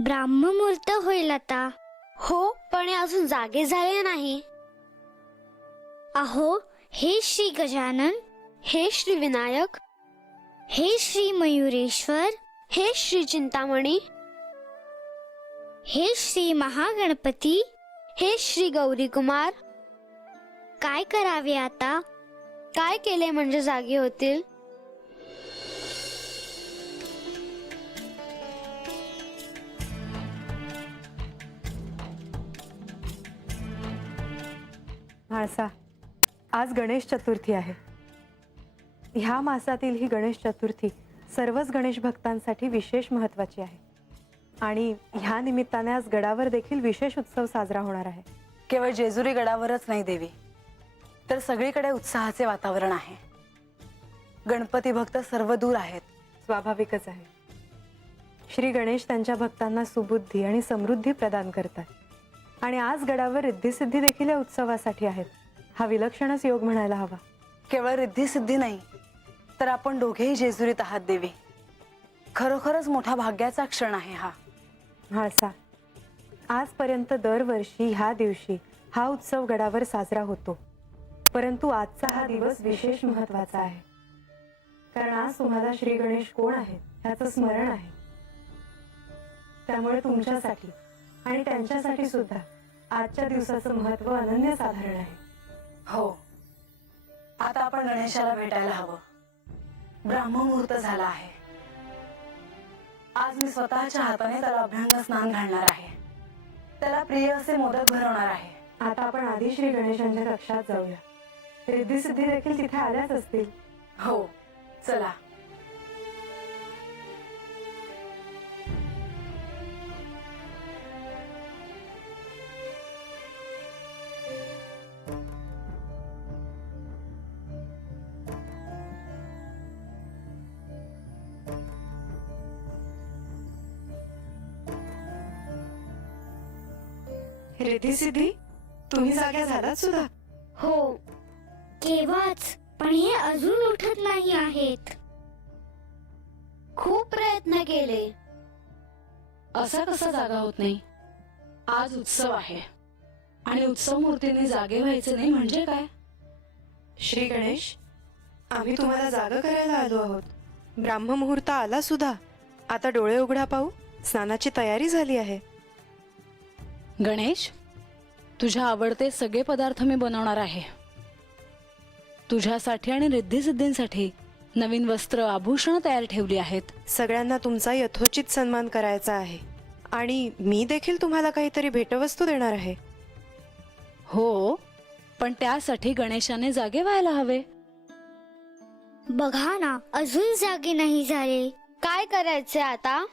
ब्राह्ममुहूर्त होईल आता. हो, पण हे अजून जागे झाले नाही. अहो, हे श्री गजानन, हे श्री विनायक, हे श्री मयुरेश्वर, हे श्री चिंतामणी, हे श्री महागणपती, हे श्री गौरी कुमार. काय करावे आता? काय केले म्हणजे जागे होतील? म्हाळसा, आज गणेश चतुर्थी आहे. ह्या मासातील ही गणेश चतुर्थी सर्वच गणेश भक्तांसाठी विशेष महत्त्वाची आहे. आणि ह्या निमित्ताने आज गडावर देखील विशेष उत्सव साजरा होणार आहे. केवळ जेजुरी गडावरच नाही देवी, तर सगळीकडे उत्साहाचे वातावरण आहे. गणपती भक्त सर्व दूर आहेत. स्वाभाविकच आहे. श्री गणेश त्यांच्या भक्तांना सुबुद्धी आणि समृद्धी प्रदान करतात. आणि आज गडावर रिद्धिसिद्धी देखील या उत्सवासाठी आहेत. हा विलक्षणच योग म्हणायला हवा. केवळ रिद्धी सिद्धी नाही, तर आपण दोघेही जेजुरीत आहात देवी. खरोखरच मोठा भाग्याचा क्षण आहे हा. म्हाळसा, आजपर्यंत दरवर्षी ह्या दिवशी हा उत्सव गडावर साजरा होतो. परंतु आजचा हा दिवस विशेष महत्त्वाचा आहे. कारण आज तुम्हाला श्री गणेश कोण आहेत ह्याचं स्मरण आहे. त्यामुळे तुमच्यासाठी आणि त्यांच्यासाठी सुद्धा आजच्या दिवसाचं महत्त्व अनन्यसाधारण आहे. हो, आता आपण गणेशाला भेटायला हवं. ब्राह्ममुहूर्त झाला आहे. आज मी स्वतःच्या हाताने त्याला अभ्यंग स्नान घालणार आहे. त्याला प्रिय असे मोदक भरवणार आहे. आता आपण आधी श्री गणेशांच्या कक्षात जाऊया. रिद्धिसिद्धी देखील तिथे आल्याच असतील. हो, चला. रिद्धिसिद्धी, तुम्ही जाग्या झालात सुद्धा? हो, केव्हाच. पण हे अजून उठत नाही आहेत. खूप प्रयत्न केले. असा कसा जागा होत नाही? आज उत्सव आहे आणि उत्सव मूर्तीने जागे व्हायचे नाही म्हणजे काय? श्री गणेश, आम्ही तुम्हाला जागा करायला आलो आहोत. ब्राह्ममुहूर्त आला सुद्धा. आता डोळे उघडा पाहू. स्नानाची तयारी झाली आहे. गणेश, तुझ्या आवडते सगळे पदार्थ मी बनवणार आहे. तुझ्यासाठी आणि रिद्धिसिद्धींसाठी नवीन वस्त्र आभूषण तयार ठेवली आहेत. सगळ्यांना तुमचा यथोचित सन्मान करायचा आहे. आणि मी देखील तुम्हाला काहीतरी भेटवस्तू देणार आहे. हो, पण त्यासाठी गणेशाने जागे व्हायला हवे. बघा ना, अजून जागे नाही झाले. काय करायचे आता?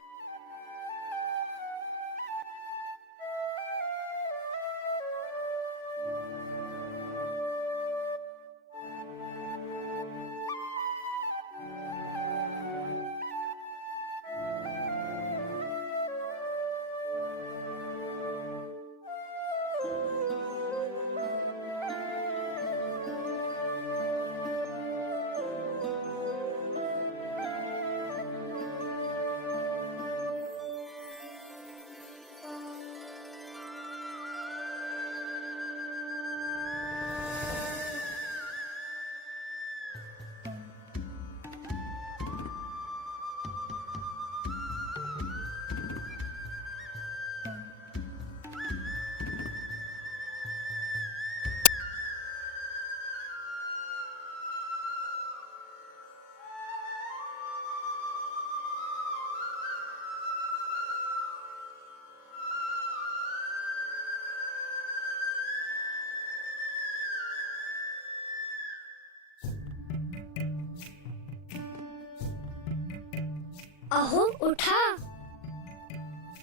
अहो, उठा.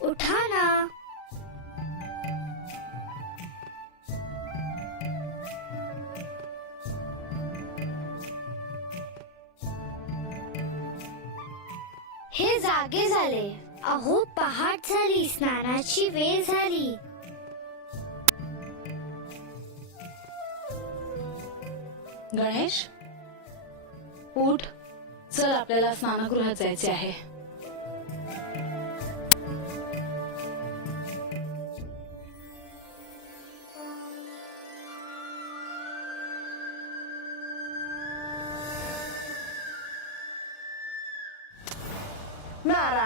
उठा ना. हे जागे झाले. अहो, पहाट झाली. स्नानाची वेळ झाली. गणेश, उठ. चल, आपल्याला स्नानगृहात जायचे आहे.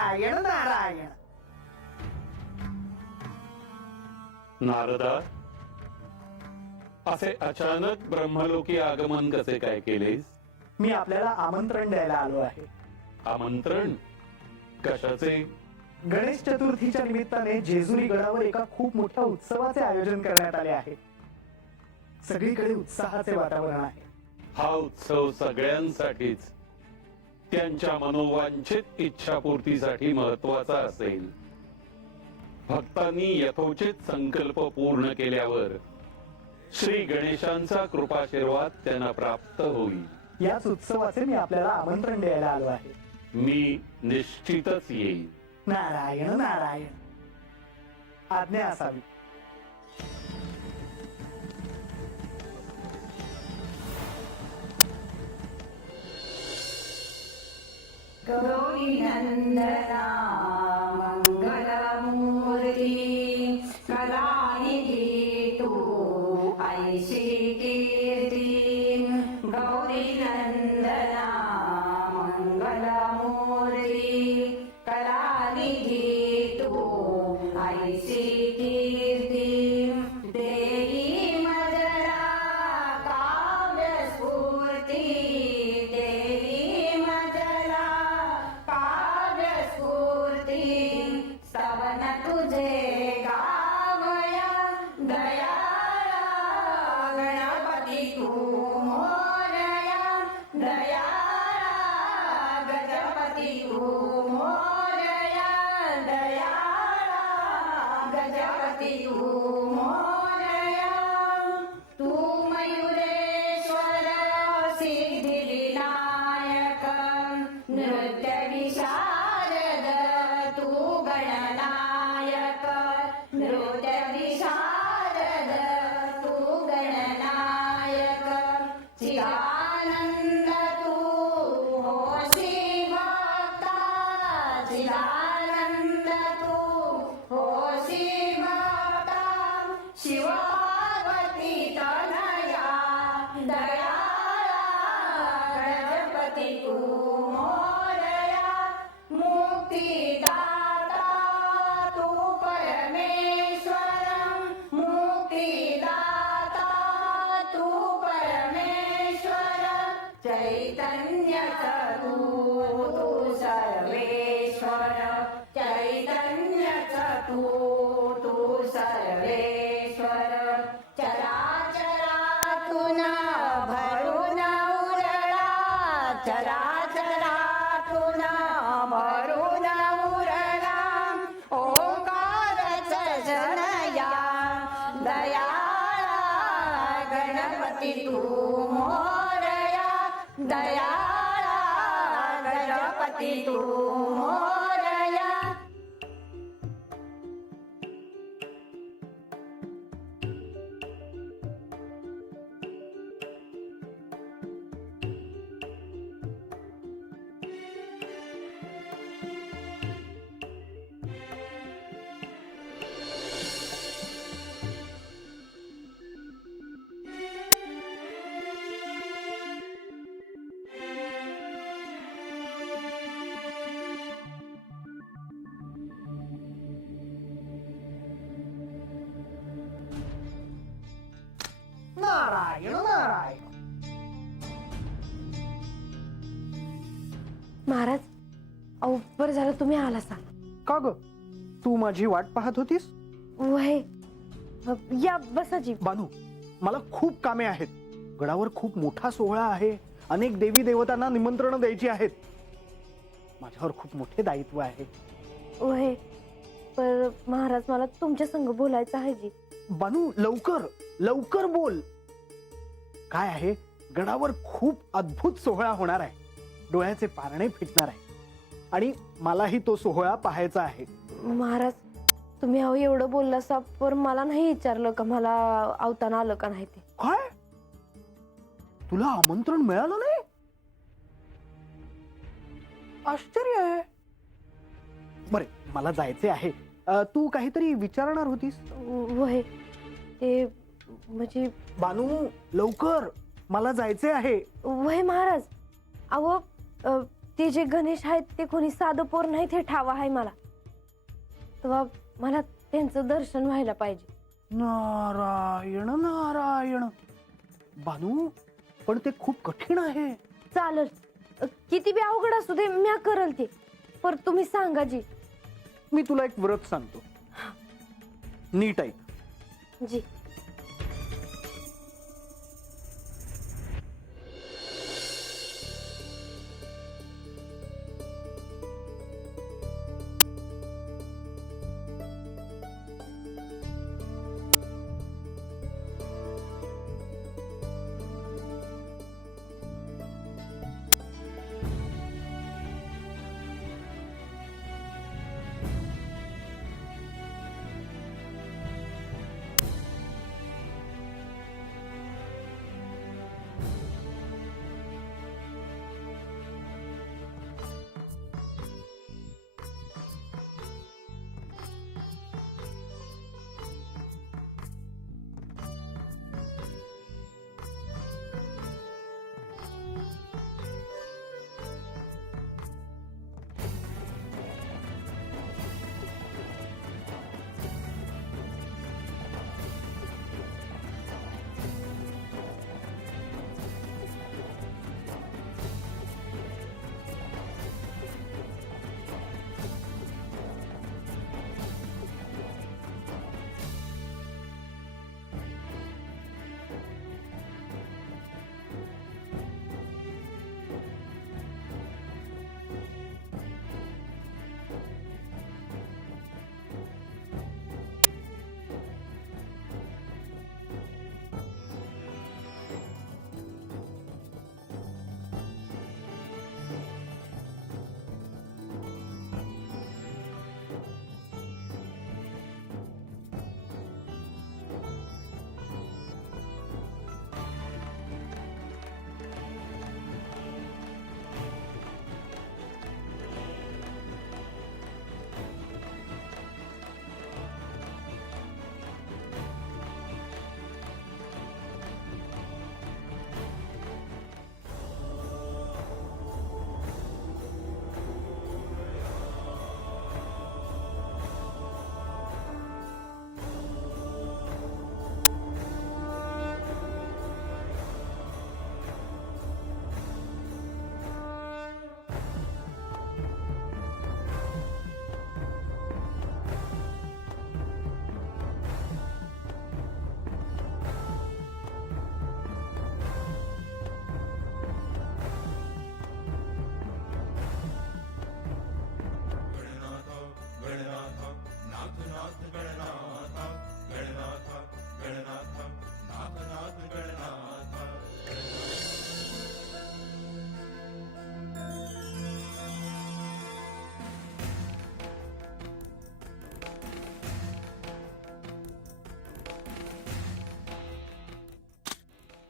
नारायण नारायण. नारदा, असे अचानक ब्रह्मलोकी आगमन कसे काय केलेस? मी आपल्याला आमंत्रण द्यायला आलो आहे. आमंत्रण कशाचे? गणेश चतुर्थीच्या निमित्ताने जेजुरी गडावर एका खूप मोठ्या उत्सवाचे आयोजन करण्यात आले आहे. सगळीकडे उत्साहाचे वातावरण आहे. हा उत्सव सगळ्यांसाठीच त्यांच्या मनोवांछित इच्छापूर्तीसाठी महत्वाचा असेल. भक्तांनी यथोचित संकल्प पूर्ण केल्यावर श्री गणेशांचा कृपाशीर्वाद त्यांना प्राप्त होईल. याच उत्सवाचे मी आपल्याला आमंत्रण द्यायला आलो आहे. मी निश्चितच येईन. नारायण नारायण. आज्ञा असावी. गौरीनंदना मंगलमूर्ती कलानिधी तू ऐशी कीर्ती. गौरीनंदना मंगलमूर्ती कलानिधी तू ऐशी कीर्ती. देवी मदरा काव्यस्फूर्ती. देवी मदरा काव्यस्फूर्ती. स्तवन तुझे गावया दयाळा गणपती तू मोरया. दयाळा गजपती तू मोरया. दयाळा गजपती तू मोरया. तू मयुरेश्वर सिद्धिविनायक नृत्य विशारद तू गणनायक. नृत्य विशारद तू गणनायक. चिदानंद तू होशी भक्ता. चिदानंद तू होशी भक्ता. शिवपार्वती तनया दयाळा गणपती तू मोरया. मुक्तिदाता तू परमेश्वर. मुक्तिदाता तू परमेश्वर. चैतन्य तू सर्वेश्वर. चैतन्य तू सर्वेश्वर. चराचरातून भरून उरला. चराचरातून भरून उरला. ओंकारच जनया दयाळा गणपती तू मोरया. दयाळा गणपती तू मोरया. नारायण नारायण. महाराज, अहो बरं झालं तुम्ही आला सा. का ग, तू माझी वाट पाहत होतीस? वय या बसाजी. बानू, मला खूप कामे आहेत. गडावर खूप मोठा सोहळा आहे. अनेक देवी देवतांना निमंत्रण द्यायची आहेत. माझ्यावर खूप मोठे दायित्व आहे. वय पर महाराज, मला तुमच्या संग बोलायचं आहे जी. बानू, लवकर लवकर बोल. काय आहे, गडावर खूप अद्भुत सोहळा होणार आहे. डोळ्याचे पारणे फिटणार आहे आणि मलाही तो सोहळा पाहायचा आहे. महाराज, तुम्ही अहो एवढं बोललासा, पर मला नाही विचारलं का मला आवताना आलं का नाही ते. काय, तुला आमंत्रण मिळालं नाही? आश्चर्य आहे. बरे, मला जायचे आहे. तू काहीतरी विचारणार होतीस? वय ते म्हणजे बानू, लवकर, मला जायचे आहे. वय महाराज, अहो ते जे गणेश आहेत ते कोणी साधं पोर नाही, ते ठावा आहे मला. तेव्हा मला त्यांचं दर्शन व्हायला पाहिजे. नारायण नारायण. बानू, पण ते खूप कठीण आहे. चालल, किती बी अवघड असू दे, म्या करल ते. पर तुम्ही सांगा जी. मी तुला एक व्रत सांगतो, नीट ऐक. जी.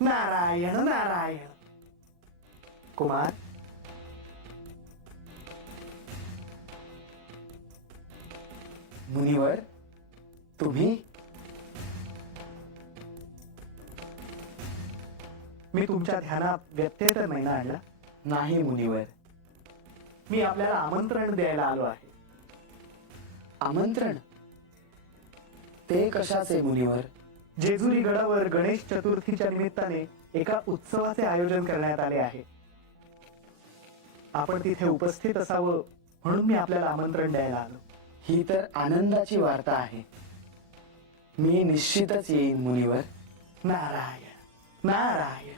नारायण नारायण. कुमार, मुनिवर, तुम्ही? मी तुमच्या ध्यानात व्यत्यय तर नाही ना आणला? नाही मुनिवर. मी आपल्याला आमंत्रण द्यायला आलो आहे. आमंत्रण? ते कशाचे मुनिवर? जेजुरी गडावर गणेश चतुर्थीच्या निमित्ताने एका उत्सवाचे आयोजन करण्यात आले आहे. आपण तिथे उपस्थित असावं म्हणून मी आपल्याला आमंत्रण द्यायला आलो. ही तर आनंदाची वार्ता आहे. मी निश्चितच येईन मुनिवर. नारायण नारायण.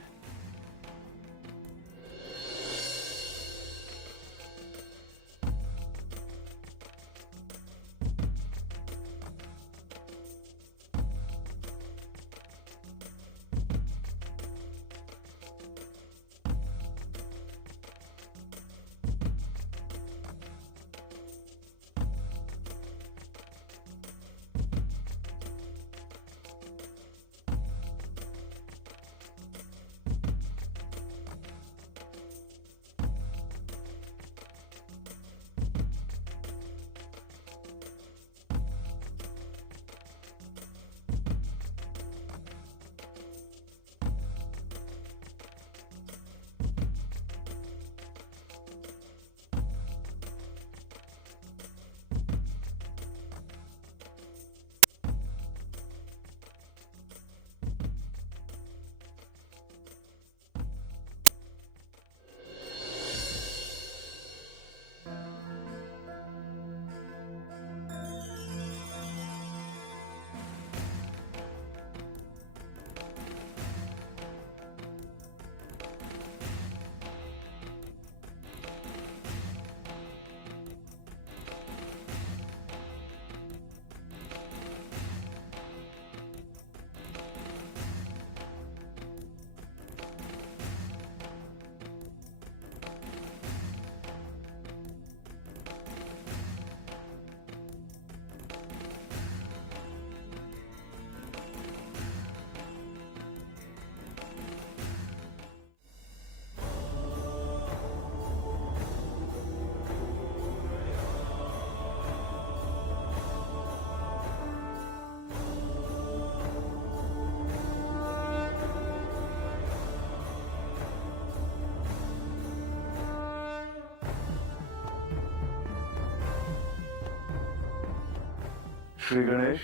श्री गणेश,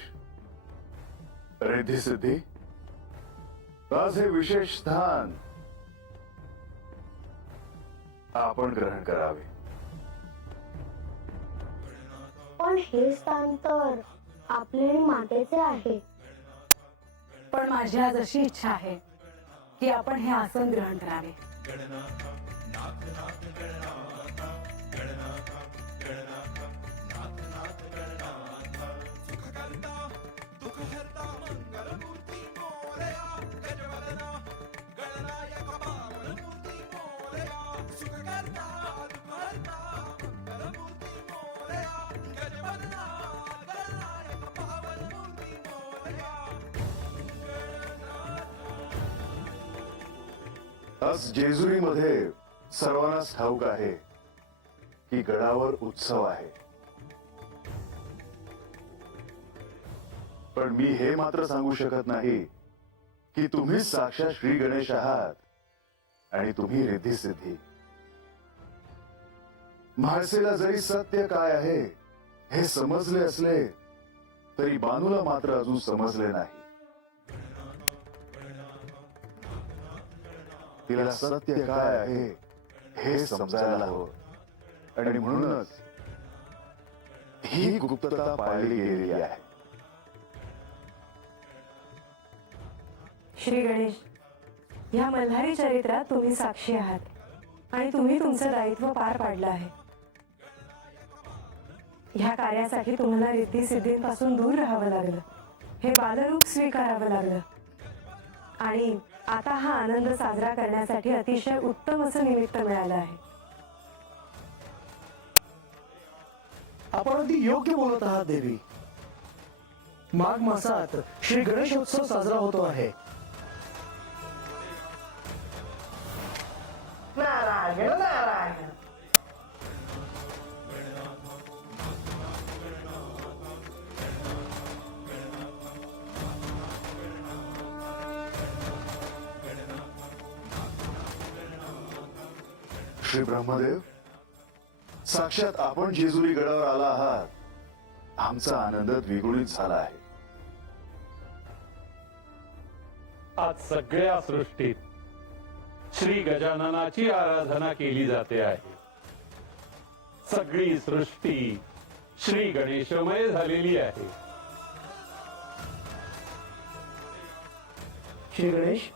रिद्धी सिद्धी, आज हे विशेष स्थान आपण ग्रहण करावे. पण हे स्थान तर आपले आणि मातेचे आहे. पण माझी आज अशी इच्छा आहे की आपण हे आसन ग्रहण करावे. आज जेजुरीमध्ये सर्वांनाच ठाऊक आहे की गडावर उत्सव आहे. पण मी हे मात्र सांगू शकत नाही की तुम्ही साक्षात श्री गणेश आहात आणि तुम्ही रिद्धी सिद्धी. म्हाळसेला जरी सत्य काय आहे हे समजले असले तरी बानूला मात्र अजून समजले नाही. तिला सत्य काय आहे हे समजायला हवं आणि म्हणूनच ही गुप्तता पाळली गेलेली आहे. श्री गणेश, ह्या मल्हारी चरित्रात तुम्ही साक्षी आहात आणि तुम्ही तुमचं दायित्व पार पाडलं आहे. ह्या कार्यासाठी तुम्हाला रिद्धी सिद्धींपासून दूर राहावं लागलं, हे बालरूप स्वीकारावं लागलं आणि आता हा आनंद साजरा करण्यासाठी अतिशय उत्तम असं निमित्त मिळालं आहे. आपण अगदी योग्य बोलत आहात देवी. माघ मासात श्री गणेशोत्सव साजरा होतो आहे. नारायण नारायण. श्री ब्रह्मदेव, साक्षात आपण जेजुरी गडावर आला आहात. आमचा आनंद द्विगुणित झाला आहे. आज सगळ्या सृष्टीत श्री गजाननाची आराधना केली जाते आहे. सगळी सृष्टी श्री गणेशमय झालेली आहे. श्री गणेश,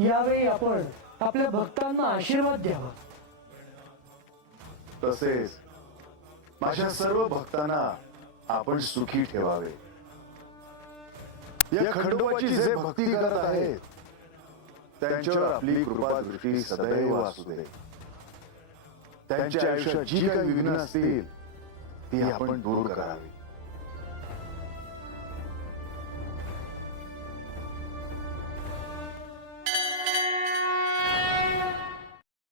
यावेळी आपण आपल्या भक्तांना आशीर्वाद द्यावा. तसेच माझ्या सर्व भक्तांना आपण सुखी ठेवावे. या खंडोबाची जे भक्ती करत आहेत त्यांच्यावर आपली कृपा दृष्टी सदैव असू दे. त्यांच्या आयुष्यात जी काही विघ्न असतील ती आपण दूर करावी.